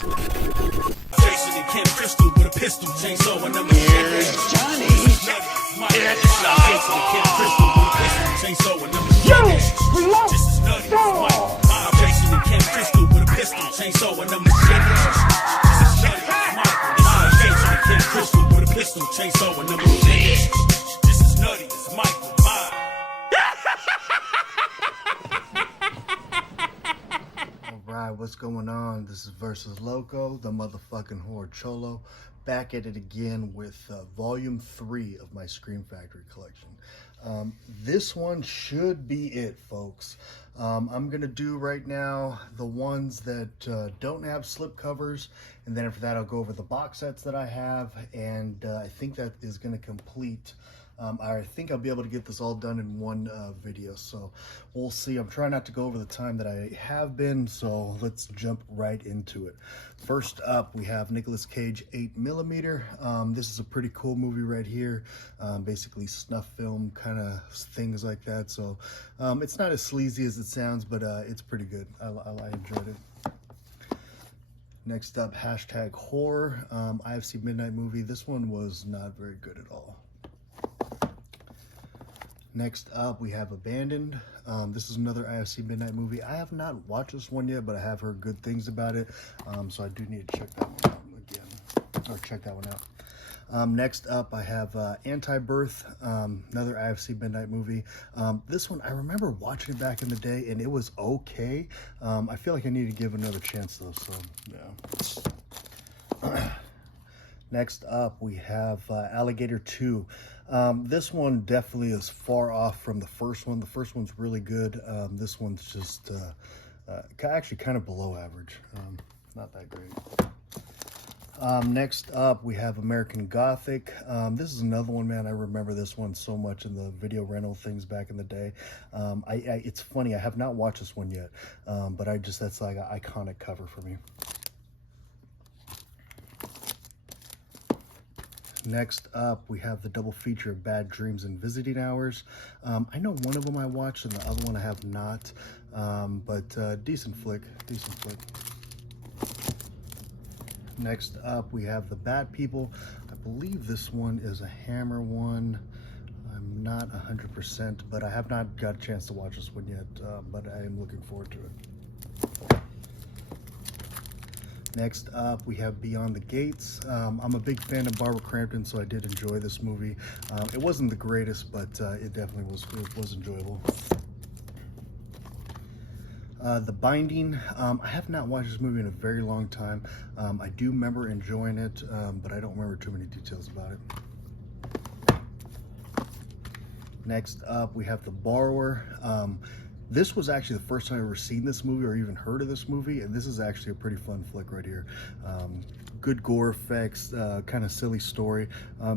Jason and Kim Crystal with a pistol, chainsaw and number Here's Johnny. It's Jason and Kim Crystal with a pistol, chainsaw and number This is nutty. Jason and Kim Crystal with a pistol, chainsaw and number This is nutty. Jason and Kim Crystal with a pistol, chainsaw and number This is nutty. It's Michael. Alright, what's going on? This is Versus Loco, the motherfucking horror cholo, back at it again with volume 3 of my Scream Factory collection. This one should be it, folks. I'm gonna do right now the ones that don't have slip covers, and then after that I'll go over the box sets that I have, and I think that is gonna complete. I think I'll be able to get this all done in one video, so we'll see. I'm trying not to go over the time that I have been, so let's jump right into it. First up, we have Nicolas Cage 8mm. This is a pretty cool movie right here, basically snuff film kind of things like that, so it's not as sleazy as it sounds, but it's pretty good. I enjoyed it. Next up, hashtag horror, IFC Midnight Movie. This one was not very good at all. Next up, we have Abandoned. This is another IFC Midnight Movie. I have not watched this one yet, but I have heard good things about it, so I do need to check that one out again, or check that one out. Next up, I have Anti-Birth, another IFC Midnight movie. This one, I remember watching it back in the day, and it was okay. I feel like I need to give another chance, though, so yeah. Next up, we have Alligator 2. This one definitely is far off from the first one. The first one's really good. This one's just actually kind of below average. Not that great. Next up, we have American Gothic. This is another one, man. I remember this one so much in the video rental things back in the day. It's funny, I have not watched this one yet, but that's like an iconic cover for me. Next up, we have the double feature of Bad Dreams and Visiting Hours. I know one of them I watched and the other one I have not, but decent flick. Next up, we have The Bat People. I believe this one is a Hammer one. I'm not 100%, but I have not got a chance to watch this one yet, but I am looking forward to it. Next up, we have Beyond the Gates. I'm a big fan of Barbara Crampton, so I did enjoy this movie. It wasn't the greatest, but it definitely was enjoyable. The Binding. I have not watched this movie in a very long time. I do remember enjoying it, but I don't remember too many details about it. Next up, we have The Borrower. This was actually the first time I've ever seen this movie or even heard of this movie, and this is actually a pretty fun flick right here. Good gore effects, kind of silly story.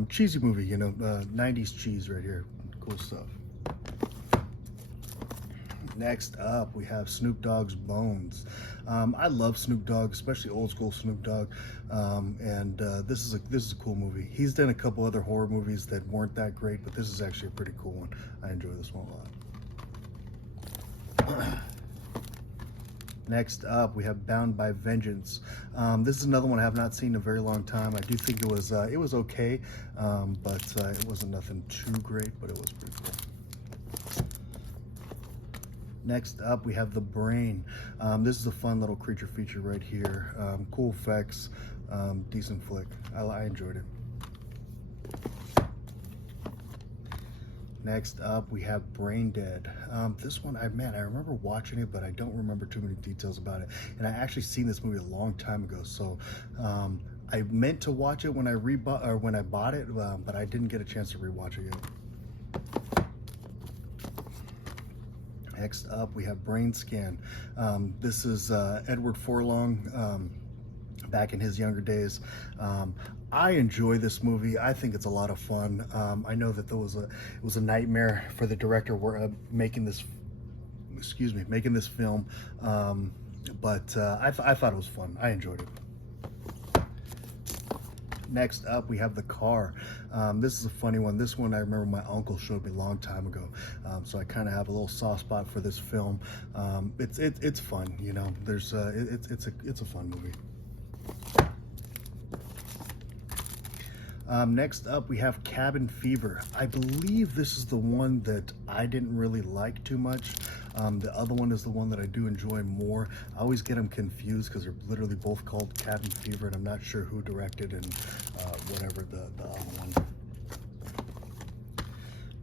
Cheesy movie, you know, 90s cheese right here. Cool stuff. Next up, we have Snoop Dogg's Bones. I love Snoop Dogg, especially old school Snoop Dogg, and this is a cool movie. He's done a couple other horror movies that weren't that great, but this is actually a pretty cool one. I enjoy this one a lot. Next up, we have Bound by Vengeance. This is another one I have not seen in a very long time. I do think it was okay, but it wasn't nothing too great, but it was pretty cool. Next up, we have The Brain. This is a fun little creature feature right here. Cool effects, decent flick. I enjoyed it. Next up, we have Brain Dead. This one, I remember watching it, but I don't remember too many details about it. And I actually seen this movie a long time ago, so I meant to watch it when I bought it, but I didn't get a chance to rewatch it yet. Next up, we have Brain Scan. This is Edward Furlong. Back in his younger days. I enjoy this movie. I think it's a lot of fun. I know that it was a nightmare for the director making this film, but I thought it was fun. I enjoyed it. Next up, we have The Car. This is a funny one. This one I remember my uncle showed me a long time ago, so I kind of have a little soft spot for this film. It's fun, you know. It's a fun movie. Next up, we have Cabin Fever. I believe this is the one that I didn't really like too much. The other one is the one that I do enjoy more. I always get them confused because they're literally both called Cabin Fever, and I'm not sure who directed and whatever the other one.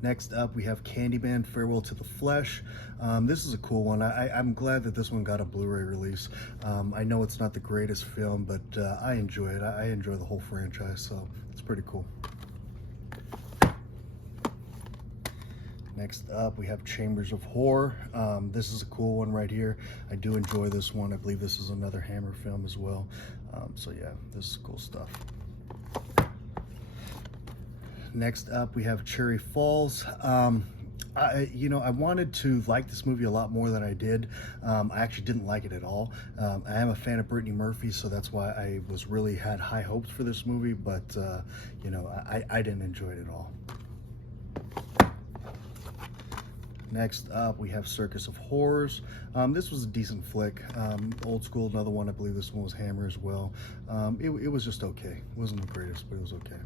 Next up, we have Candyman Farewell to the Flesh. This is a cool one. I'm glad that this one got a Blu-ray release. I know it's not the greatest film, but I enjoy it. I enjoy the whole franchise, so it's pretty cool. Next up, we have Chambers of Horror. This is a cool one right here. I do enjoy this one. I believe this is another Hammer film as well. So yeah, this is cool stuff. Next up, we have Cherry Falls. I wanted to like this movie a lot more than I did. I actually didn't like it at all. I am a fan of Brittany Murphy, so that's why I was really had high hopes for this movie, but I didn't enjoy it at all. Next up, we have Circus of Horrors. This was a decent flick. Old school, another one. I believe this one was Hammer as well. It was just okay. It wasn't the greatest, but it was okay.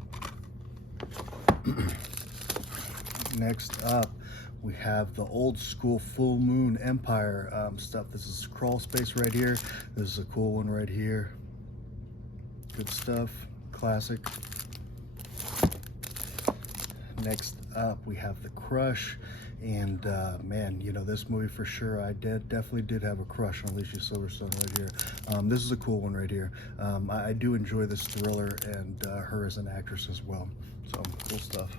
Next up, we have the old school Full Moon Empire stuff. This is Crawl Space right here. This is a cool one right here. Good stuff. Classic. Next up, we have The Crush. And man, this movie for sure, I definitely did have a crush on Alicia Silverstone right here. This is a cool one right here. I do enjoy this thriller and her as an actress as well. So cool stuff.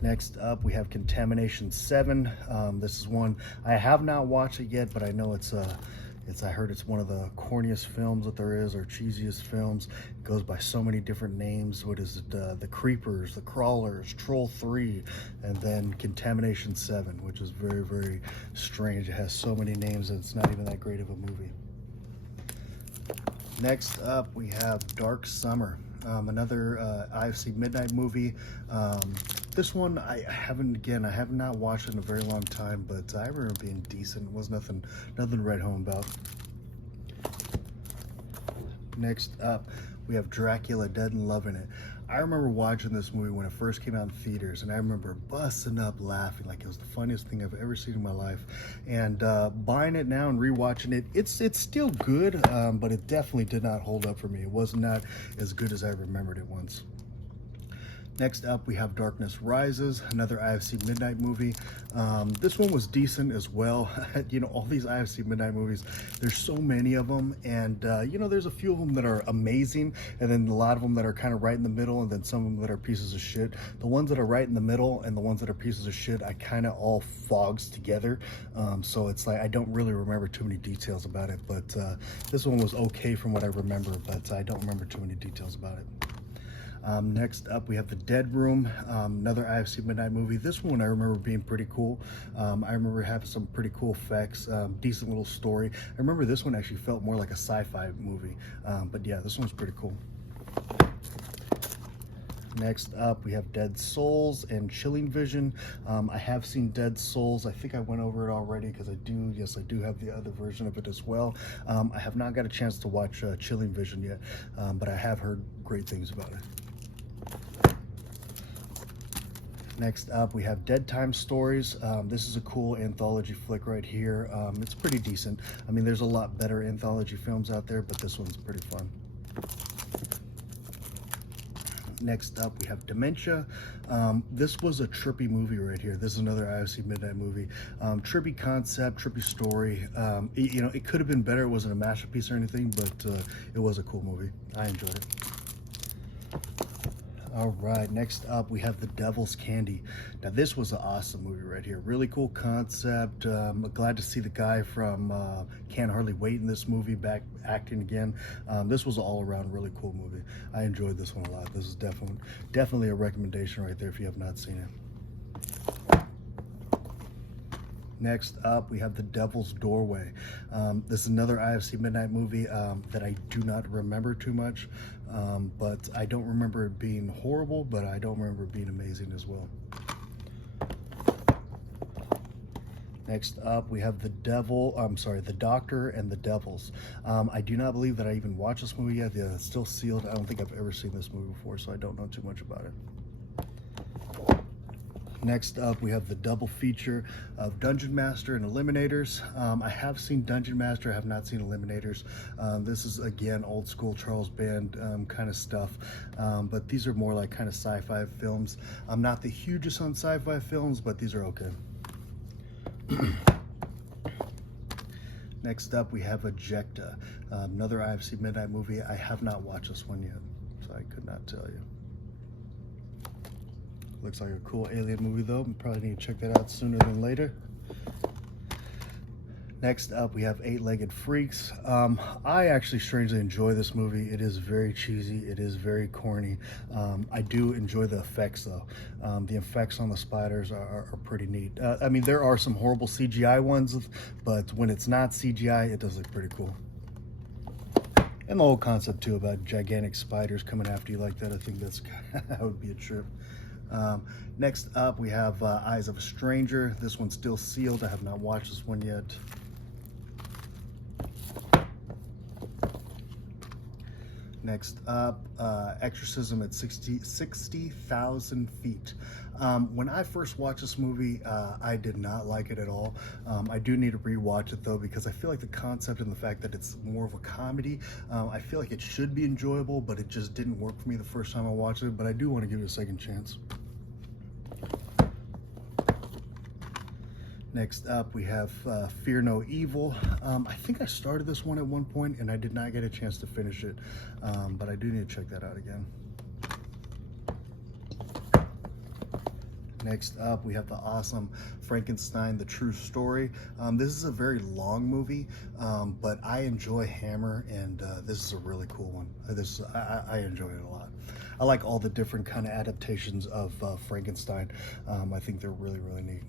Next up, we have Contamination 7. This is one I have not watched it yet, but I know I heard it's one of the corniest films that there is, or cheesiest films. It goes by so many different names. What is it? The Creepers, The Crawlers, Troll 3, and then Contamination 7, which is very, very strange. It has so many names and it's not even that great of a movie. Next up, we have Dark Summer, another IFC Midnight movie. This one I have not watched in a very long time, but I remember being decent. It was nothing to write home about. Next up, we have Dracula Dead and Loving It. I remember watching this movie when it first came out in theaters, and I remember busting up laughing like it was the funniest thing I've ever seen in my life. And buying it now and rewatching it, it's still good, but it definitely did not hold up for me. It was not as good as I remembered it once. Next up, we have Darkness Rises, another IFC Midnight movie. This one was decent as well. All these IFC Midnight movies, there's so many of them, and there's a few of them that are amazing, and then a lot of them that are kind of right in the middle, and then some of them that are pieces of shit. The ones that are right in the middle and the ones that are pieces of shit, I kind of all fogs together. So it's like I don't really remember too many details about it, but this one was okay from what I remember, but I don't remember too many details about it. Next up, we have The Dead Room, another IFC Midnight movie. This one I remember being pretty cool. I remember having some pretty cool effects, decent little story. I remember this one actually felt more like a sci-fi movie, but yeah, this one's pretty cool. Next up, we have Dead Souls and Chilling Vision. I have seen Dead Souls. I think I went over it already because I do have the other version of it as well. I have not got a chance to watch Chilling Vision yet, but I have heard great things about it. Next up, we have Dead Time Stories. This is a cool anthology flick right here. It's pretty decent. I mean, there's a lot better anthology films out there, but this one's pretty fun. Next up, we have Dementia. This was a trippy movie right here. This is another IFC Midnight movie. Trippy concept, trippy story. It could have been better. It wasn't a masterpiece or anything, but it was a cool movie. I enjoyed it. All right, next up we have The Devil's Candy. Now this was an awesome movie right here. Really cool concept. I'm glad to see the guy from Can't Hardly Wait in this movie back acting again. This was an all-around really cool movie. I enjoyed this one a lot. This is definitely a recommendation right there if you have not seen it. Next up, we have The Devil's Doorway. This is another IFC Midnight movie that I do not remember too much, but I don't remember it being horrible, but I don't remember it being amazing as well. Next up, we have The Doctor and the Devils. I do not believe that I even watched this movie yet. It's still sealed. I don't think I've ever seen this movie before, so I don't know too much about it. Next up, we have the double feature of Dungeon Master and Eliminators. I have seen Dungeon Master, I have not seen Eliminators. This is, again, old school Charles Band kind of stuff, but these are more like kind of sci-fi films. I'm not the hugest on sci-fi films, but these are okay. Next up, we have Ejecta, another IFC Midnight movie. I have not watched this one yet, so I could not tell you. Looks like a cool alien movie though. We probably need to check that out sooner than later. Next up, we have Eight-Legged Freaks. I actually strangely enjoy this movie. It is very cheesy. It is very corny. I do enjoy the effects though. The effects on the spiders are pretty neat. I mean, there are some horrible CGI ones, but when it's not CGI, it does look pretty cool. And the whole concept too about gigantic spiders coming after you like that, I think that would be a trip. Next up, we have Eyes of a Stranger. This one's still sealed. I have not watched this one yet. Next up, Exorcism at 60,000 feet. When I first watched this movie, I did not like it at all. I do need to rewatch it though, because I feel like the concept and the fact that it's more of a comedy, I feel like it should be enjoyable, but it just didn't work for me the first time I watched it, but I do want to give it a second chance. Next up, we have Fear No Evil. I think I started this one at one point and I did not get a chance to finish it, but I do need to check that out again. Next up, we have the awesome Frankenstein, The True Story. This is a very long movie, but I enjoy Hammer, and this is a really cool one. I enjoy it a lot. I like all the different kind of adaptations of Frankenstein. I think they're really, really neat.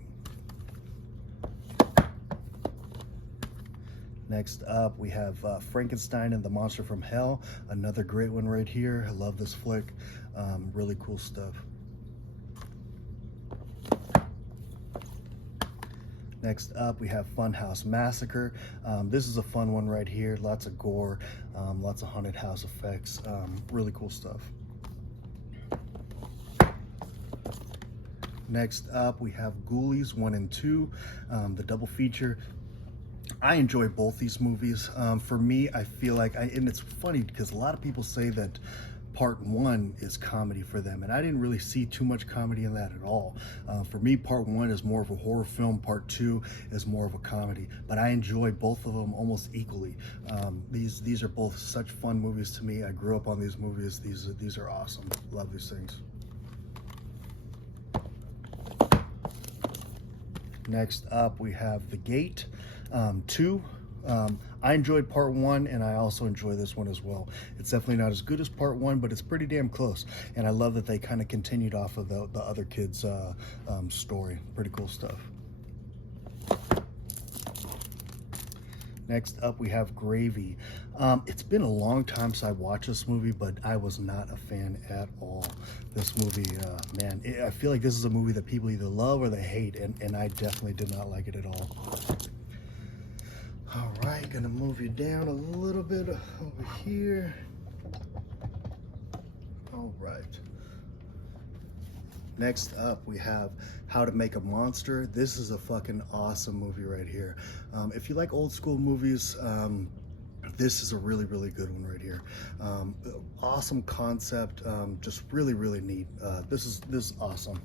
Next up, we have Frankenstein and the Monster from Hell. Another great one right here. I love this flick. Really cool stuff. Next up, we have Funhouse Massacre. This is a fun one right here. Lots of gore, lots of haunted house effects. Really cool stuff. Next up, we have Ghoulies 1 and 2, the double feature. I enjoy both these movies. For me, I feel like, and it's funny because a lot of people say that part 1 is comedy for them, and I didn't really see too much comedy in that at all. For me, part 1 is more of a horror film, part 2 is more of a comedy, but I enjoy both of them almost equally. These are both such fun movies to me. I grew up on these movies. These are awesome. Love these things. Next up, we have The Gate 2. I enjoyed part 1, and I also enjoy this one as well. It's definitely not as good as part 1, but it's pretty damn close. And I love that they kind of continued off of the other kids' story. Pretty cool stuff. Next up, we have Gravy. It's been a long time since I watched this movie, but I was not a fan at all. This movie, man, I feel like this is a movie that people either love or they hate, and I definitely did not like it at all. All right, gonna move you down a little bit over here. All right. Next up, we have How to Make a Monster. This is a fucking awesome movie right here. If you like old school movies, this is a really, really good one right here. Awesome concept, just really, really neat. This is awesome.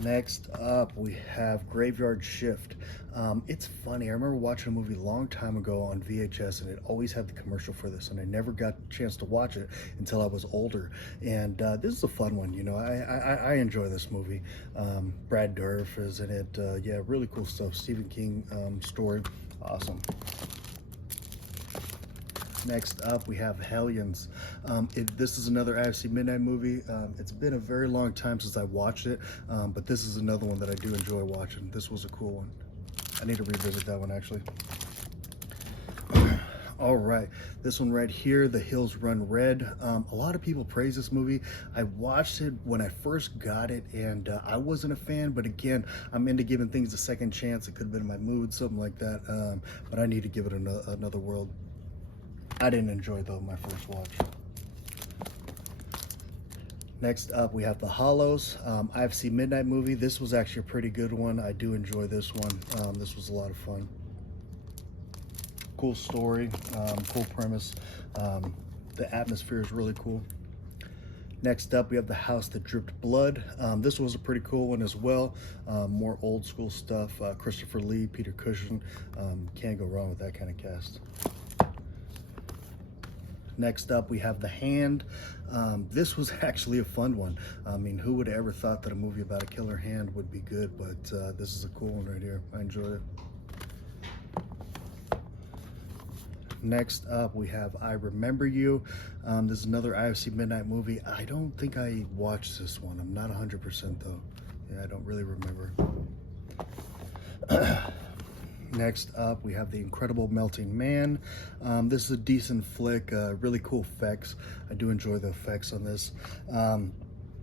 Next up, we have Graveyard Shift. It's funny, I remember watching a movie a long time ago on VHS, and it always had the commercial for this, and I never got a chance to watch it until I was older. And this is a fun one, you know. I enjoy this movie. Brad Dourif is in it. Yeah, really cool stuff. Stephen King story. Awesome. Next up, we have Hellions. This is another IFC Midnight movie. It's been a very long time since I watched it, but this is another one that I do enjoy watching. This was a cool one. I need to revisit that one, actually. All right, this one right here, The Hills Run Red. A lot of people praise this movie. I watched it when I first got it, and I wasn't a fan, but again, I'm into giving things a second chance. It could have been in my mood, something like that, but I need to give it another whirl. I didn't enjoy it though, my first watch. Next up, we have The Hollows, IFC Midnight movie. This was actually a pretty good one. I do enjoy this one. This was a lot of fun. Cool story, cool premise. The atmosphere is really cool. Next up, we have The House That Dripped Blood. This was a pretty cool one as well. More old school stuff. Christopher Lee, Peter Cushing. Can't go wrong with that kind of cast. Next up, we have The Hand. This was actually a fun one. I mean, who would have ever thought that a movie about a killer hand would be good, but this is a cool one right here. I enjoyed it. Next up, we have I Remember You. This is another IFC Midnight movie. I don't think I watched this one. I'm not 100% though. Yeah, I don't really remember. Next up, we have The Incredible Melting Man. This is a decent flick, really cool effects. I do enjoy the effects on this.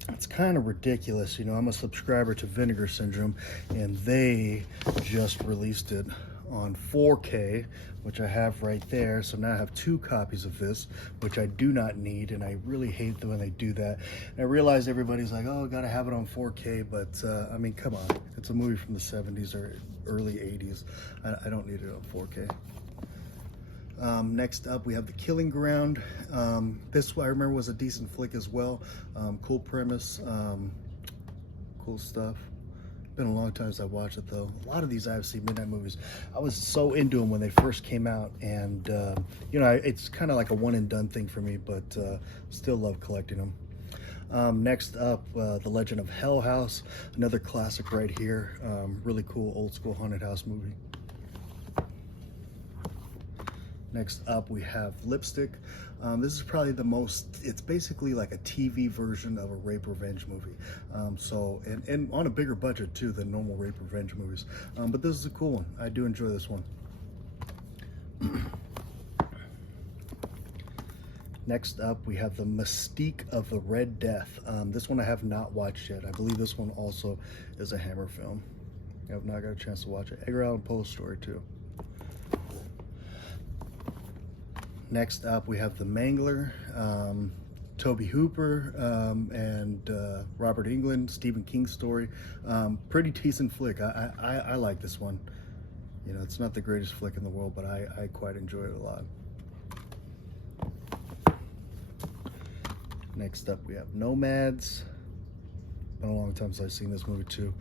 It's kind of ridiculous, you know, I'm a subscriber to Vinegar Syndrome, and they just released it on 4K, which I have right there. So now I have 2 copies of this, which I do not need, and I really hate when they do that. And I realize everybody's like, oh, gotta have it on 4K, but I mean, come on, it's a movie from the 70s or early 80s. I don't need it on 4K. Next up, we have The Killing Ground. This I remember was a decent flick as well. Cool premise, cool stuff. Been a long time since I watched it though. A lot of these IFC Midnight movies, I was so into them when they first came out, and you know, it's kind of like a one and done thing for me, but still love collecting them. Next up, The Legend of Hell House, another classic right here. Really cool old school haunted house movie. Next up, we have Lipstick. This is probably the most, it's basically like a TV version of a rape revenge movie. And on a bigger budget too than normal rape revenge movies. But this is a cool one. I do enjoy this one. Next up, we have The Mystique of the Red Death. This one I have not watched yet. I believe this one also is a Hammer film. I have not got a chance to watch it. Edgar Allan Poe's story too. Next up, we have The Mangler, Toby Hooper, and Robert Englund, Stephen King story. Pretty decent flick. I like this one. You know, it's not the greatest flick in the world, but I quite enjoy it a lot. Next up, we have Nomads. Been a long time since I've seen this movie too.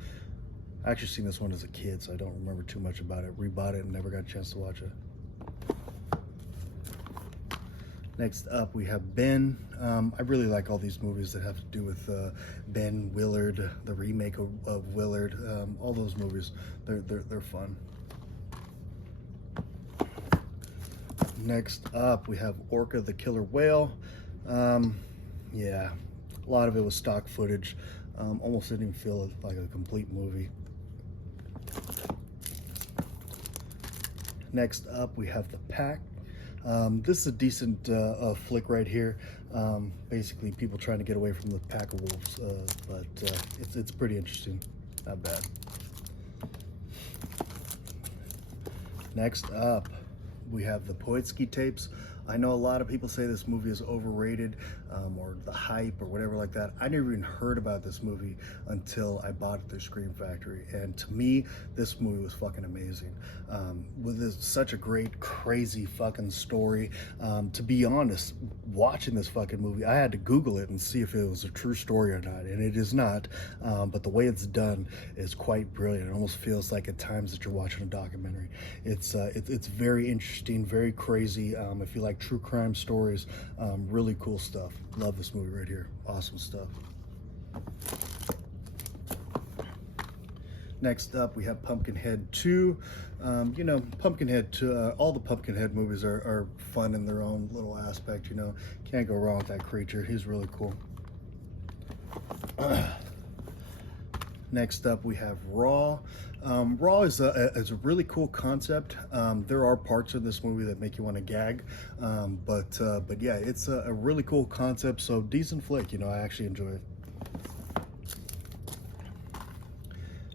I actually seen this one as a kid, so I don't remember too much about it. Rebought it and never got a chance to watch it. Next up, we have Ben. I really like all these movies that have to do with Ben, Willard, the remake of Willard. All those movies, they're fun. Next up, we have Orca the Killer Whale. Yeah, a lot of it was stock footage. Almost didn't even feel like a complete movie. Next up, we have The Pact. This is a decent flick right here. Basically, people trying to get away from the pack of wolves, but it's pretty interesting. Not bad. Next up, we have The Poetsky Tapes. I know a lot of people say this movie is overrated, or the hype or whatever like that. I never even heard about this movie until I bought it through Scream Factory, and to me, this movie was fucking amazing. With such a great, crazy fucking story. To be honest, watching this fucking movie, I had to Google it and see if it was a true story or not, and it is not. But the way it's done is quite brilliant. It almost feels like at times that you're watching a documentary. It's very interesting, very crazy. If you like true crime stories, really cool stuff. Love this movie right here. Awesome stuff. Next up, we have Pumpkinhead 2. You know, Pumpkinhead 2, all the Pumpkinhead movies are fun in their own little aspect, you know. Can't go wrong with that creature. He's really cool. Next up, we have Raw. Raw is a really cool concept. There are parts in this movie that make you want to gag, but yeah, it's a really cool concept. So decent flick, you know, I actually enjoy it.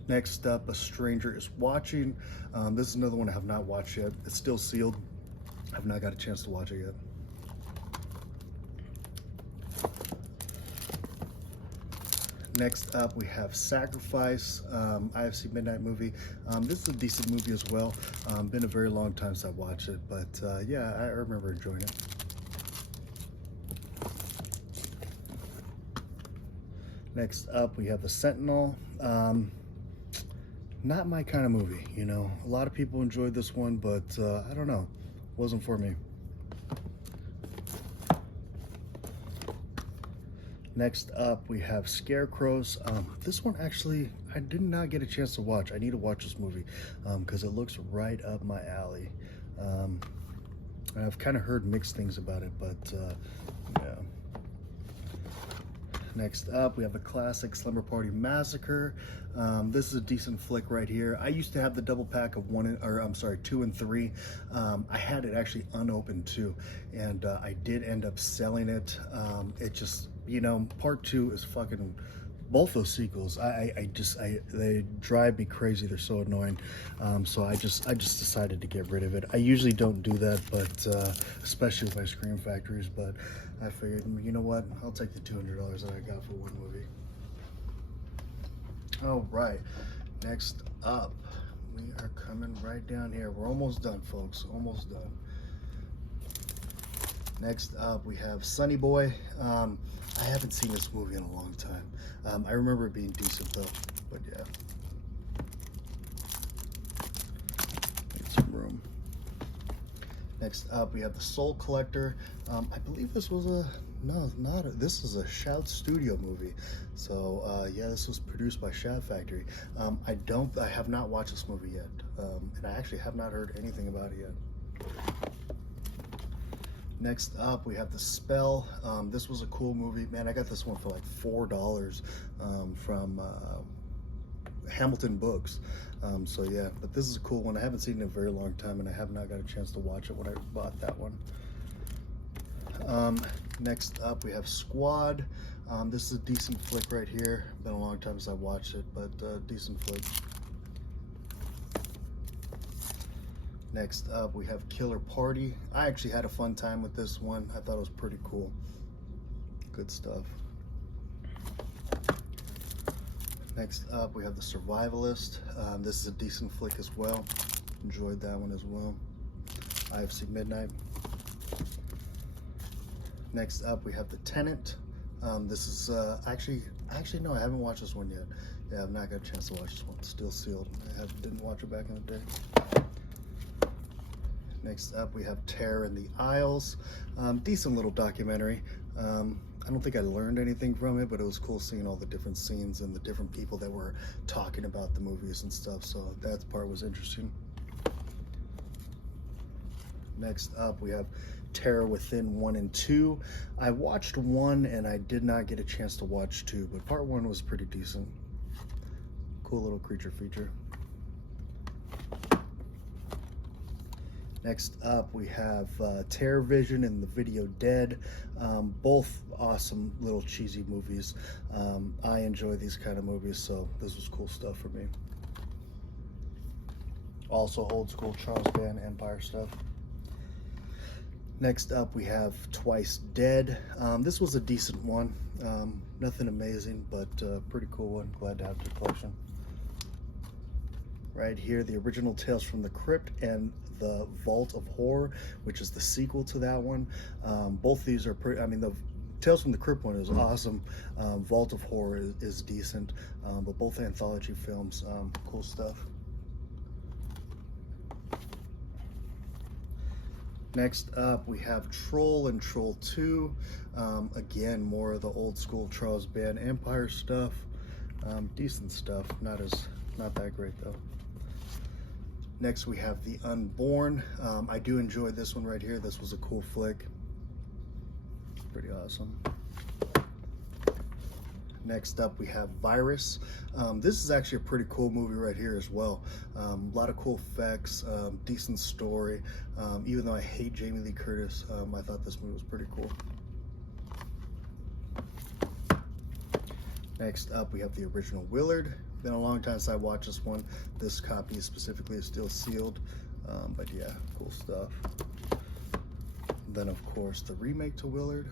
Next up, A Stranger is Watching. This is another one I have not watched yet. It's still sealed. I've not got a chance to watch it yet. Next up, we have Sacrifice, IFC Midnight movie. This is a decent movie as well. Been a very long time since I watched it, but yeah, I remember enjoying it. Next up, we have The Sentinel. Not my kind of movie, you know. A lot of people enjoyed this one, but I don't know. Wasn't for me. Next up, we have Scarecrows. This one actually, I did not get a chance to watch. I need to watch this movie because it looks right up my alley. I've kind of heard mixed things about it, but yeah. Next up, we have the classic Slumber Party Massacre. This is a decent flick right here. I used to have the double pack of 2 and 3. I had it actually unopened too, and I did end up selling it. It just, you know, part 2 is fucking, both those sequels, they drive me crazy. They're so annoying. So I just decided to get rid of it. I usually don't do that, but especially with my Scream Factories, but I figured, you know what, I'll take the $200 that I got for one movie. All right, next up, we are coming right down here. We're almost done, folks, almost done. Next up, we have Sonny Boy. I haven't seen this movie in a long time. I remember it being decent though, but yeah. Need some room. Next up, we have The Soul Collector. I believe this was this is a Shout Studio movie. So yeah, this was produced by Shout Factory. I have not watched this movie yet, and I actually have not heard anything about it yet. Next up, we have The Spell. This was a cool movie. Man, I got this one for like $4 from Hamilton Books. So yeah, but this is a cool one. I haven't seen it in a very long time, and I have not got a chance to watch it when I bought that one. Next up, we have Squad. This is a decent flick right here. Been a long time since I watched it, but decent flick. Next up, we have Killer Party. I actually had a fun time with this one. I thought it was pretty cool. Good stuff. Next up, we have The Survivalist. This is a decent flick as well. Enjoyed that one as well. IFC Midnight. Next up, we have The Tenant. This is actually no, I haven't watched this one yet. Yeah, I've not got a chance to watch this one. It's still sealed. Didn't watch it back in the day. Next up, we have Terror in the Isles. Decent little documentary. I don't think I learned anything from it, but it was cool seeing all the different scenes and the different people that were talking about the movies and stuff, so that part was interesting. Next up, we have Terror Within 1 and 2. I watched 1 and I did not get a chance to watch 2, but part 1 was pretty decent. Cool little creature feature. Next up, we have Terror Vision and The Video Dead. Both awesome little cheesy movies. I enjoy these kind of movies, so this was cool stuff for me. Also old school Charles Band Empire stuff. Next up, we have Twice Dead. This was a decent one. Nothing amazing, but pretty cool one. Glad to have the collection. Right here, the original Tales from the Crypt and the Vault of Horror, which is the sequel to that one. Both these are pretty, I mean, the Tales from the Crypt one is awesome. Vault of Horror is decent, but both anthology films, cool stuff. Next up, we have Troll and Troll 2. Again, more of the old school Charles Band Empire stuff. Decent stuff, not that great though. Next, we have The Unborn. I do enjoy this one right here. This was a cool flick. Pretty awesome. Next up, we have Virus. This is actually a pretty cool movie right here as well. A lot of cool effects, decent story. Even though I hate Jamie Lee Curtis, I thought this movie was pretty cool. Next up, we have the original Willard. Been a long time since I watched this one. This copy specifically is still sealed, but yeah, cool stuff. Then, of course, the remake to Willard.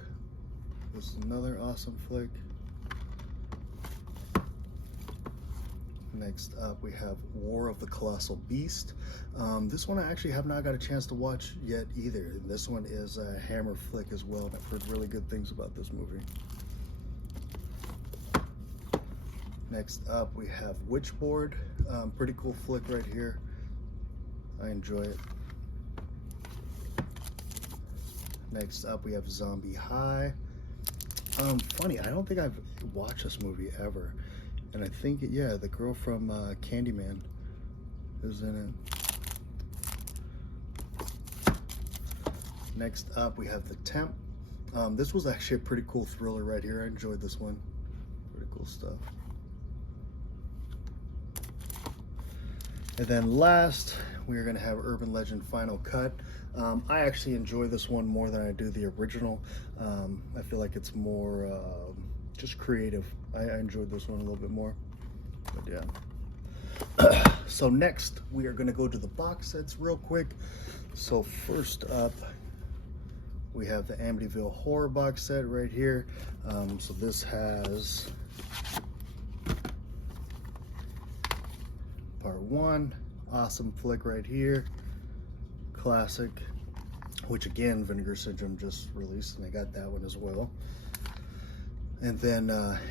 This is another awesome flick. Next up, we have War of the Colossal Beast. This one I actually have not got a chance to watch yet either. This one is a Hammer flick as well, and I've heard really good things about this movie. Next up, we have Witchboard. Pretty cool flick right here. I enjoy it. Next up, we have Zombie High. Funny, I don't think I've watched this movie ever. And I think, yeah, the girl from Candyman is in it. Next up, we have The Temp. This was actually a pretty cool thriller right here. I enjoyed this one. Pretty cool stuff. And then last, we are going to have Urban Legend Final Cut. I actually enjoy this one more than I do the original. I feel like it's more just creative. I enjoyed this one a little bit more, but yeah. So next, we are going to go to the box sets real quick. So first up, we have the Amityville Horror box set right here. So this has Part 1, awesome flick right here, classic, which again, Vinegar Syndrome just released, and I got that one as well. And then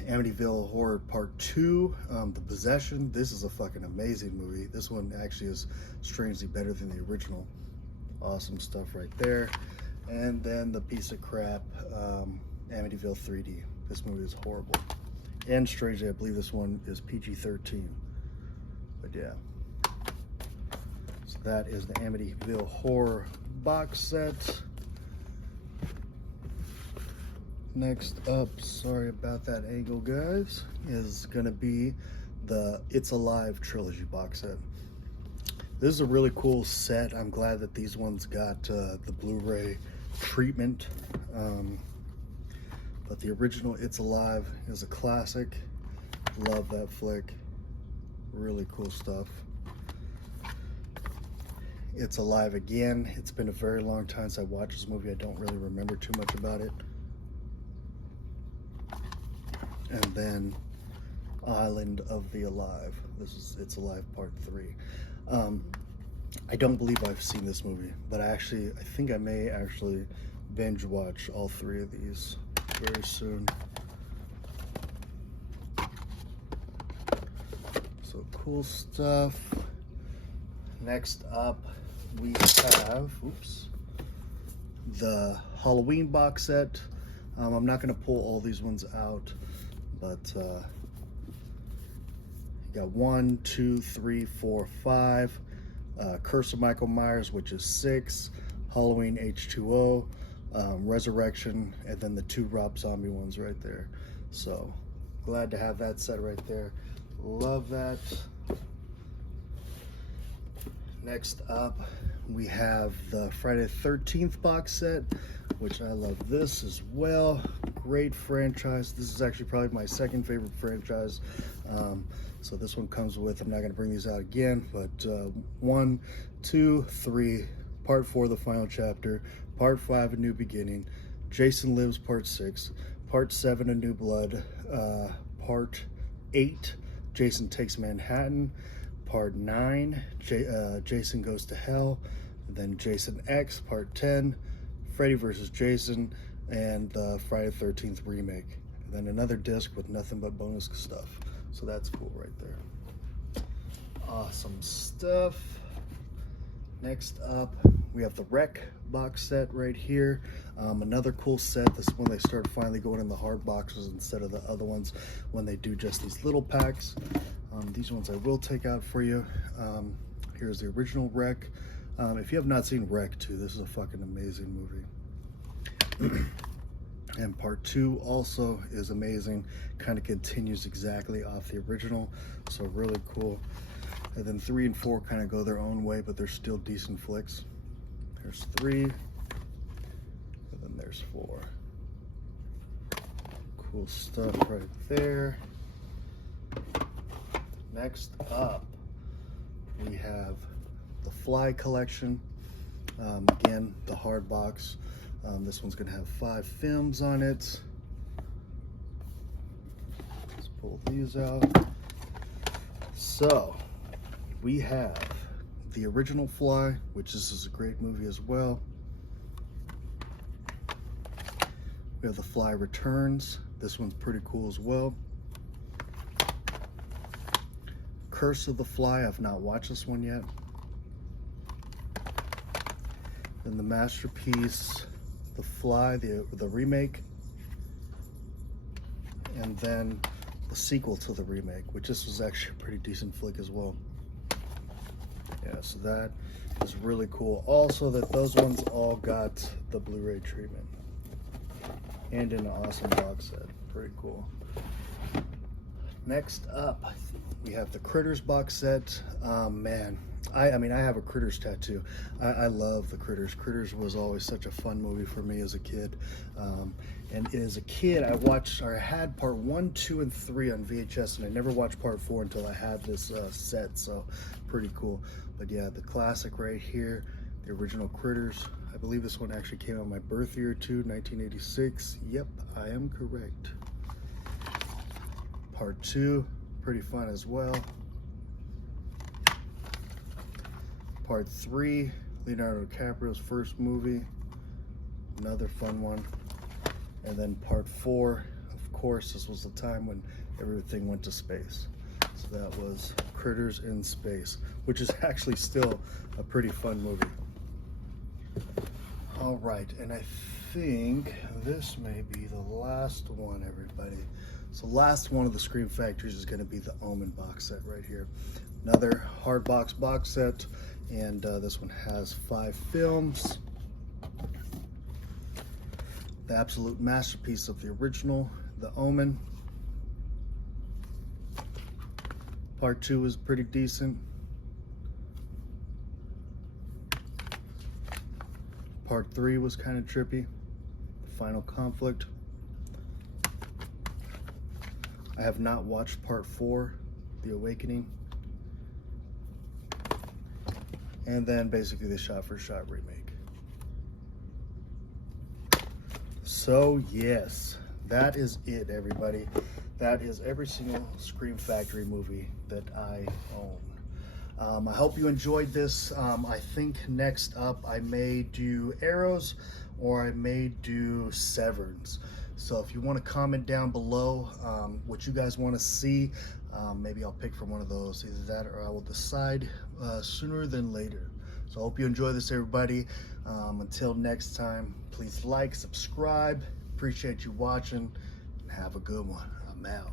Amityville Horror Part 2, The Possession. This is a fucking amazing movie. This one actually is strangely better than the original. Awesome stuff right there. And then the piece of crap, Amityville 3D. This movie is horrible. And strangely, I believe this one is PG-13. But yeah. So that is the Amityville Horror box set. Next up, sorry about that angle, guys, is gonna be the It's Alive trilogy box set. This is a really cool set. I'm glad that these ones got the Blu-ray treatment. But the original It's Alive is a classic. Love that flick. Really cool stuff. It's Alive again. It's been a very long time since I watched this movie. I don't really remember too much about it. And then Island of the Alive. This is It's Alive Part 3. I don't believe I've seen this movie, but I think I may actually binge watch all three of these very soon. So cool stuff. Next up, we have, the Halloween box set. I'm not going to pull all these ones out, but you got 1, 2, 3, 4, 5. Curse of Michael Myers, which is 6. Halloween H2O, Resurrection, and then the 2 Rob Zombie ones right there. So glad to have that set right there. Love that. Next up, we have the Friday the 13th box set, which I love this as well. Great franchise. This is actually probably my second favorite franchise. So this one comes with, I'm not going to bring these out again, but 1, 2, 3, Part 4, The Final Chapter, Part 5, A New Beginning, Jason Lives, Part 6, Part 7, A New Blood, Part 8, Jason Takes Manhattan, Part 9, Jason Goes to Hell, then Jason X, Part 10, Freddy vs. Jason, and the Friday the 13th remake. And then another disc with nothing but bonus stuff. So that's cool right there. Awesome stuff. Next up, we have the Wreck box set right here. Another cool set. This one they started finally going in the hard boxes instead of the other ones when they do just these little packs. These ones I will take out for you. Here's the original Wreck. If you have not seen Wreck 2, this is a fucking amazing movie. And part 2 also is amazing, kind of continues exactly off the original, so really cool. And then 3 and 4 kind of go their own way, but they're still decent flicks. There's 3, and then there's 4. Cool stuff right there. Next up, we have the Fly collection. Again, the hard box. This one's gonna have 5 films on it. Let's pull these out. So we have the original Fly, which is a great movie as well. We have the Fly Returns. This one's pretty cool as well. Curse of the Fly, I've not watched this one yet. Then the masterpiece, The Fly, the remake. And then the sequel to the remake, which this was actually a pretty decent flick as well. Yeah, so that is really cool. Also, that those ones all got the Blu-ray treatment and in an awesome box set. Pretty cool. Next up, we have the Critters box set. Man, I mean, I have a Critters tattoo. I love the Critters. Critters was always such a fun movie for me as a kid. And as a kid, I had part 1, 2, and 3 on VHS, and I never watched part 4 until I had this set, so pretty cool. But yeah, the classic right here, the original Critters. I believe this one actually came out my birth year too, 1986. Yep, I am correct. Part 2, pretty fun as well. Part 3, Leonardo DiCaprio's first movie, another fun one. And then part 4, of course, this was the time when everything went to space. So that was Critters in Space, which is actually still a pretty fun movie. All right, and I think this may be the last one, everybody. So last one of the Scream Factories is going to be the Omen box set right here. Another hard box set, and this one has 5 films. The absolute masterpiece of the original, The Omen. Part 2 is pretty decent. Part 3 was kind of trippy. The Final Conflict. I have not watched part 4, The Awakening. And then basically the shot-for-shot remake. So yes, that is it, everybody. That is every single Scream Factory movie that I own. I hope you enjoyed this. I think next up I may do Arrows or I may do Severins. So if you want to comment down below what you guys want to see, maybe I'll pick from one of those. Either that or I will decide sooner than later. So I hope you enjoy this, everybody. Until next time, please like, subscribe. Appreciate you watching, and have a good one. I'm out.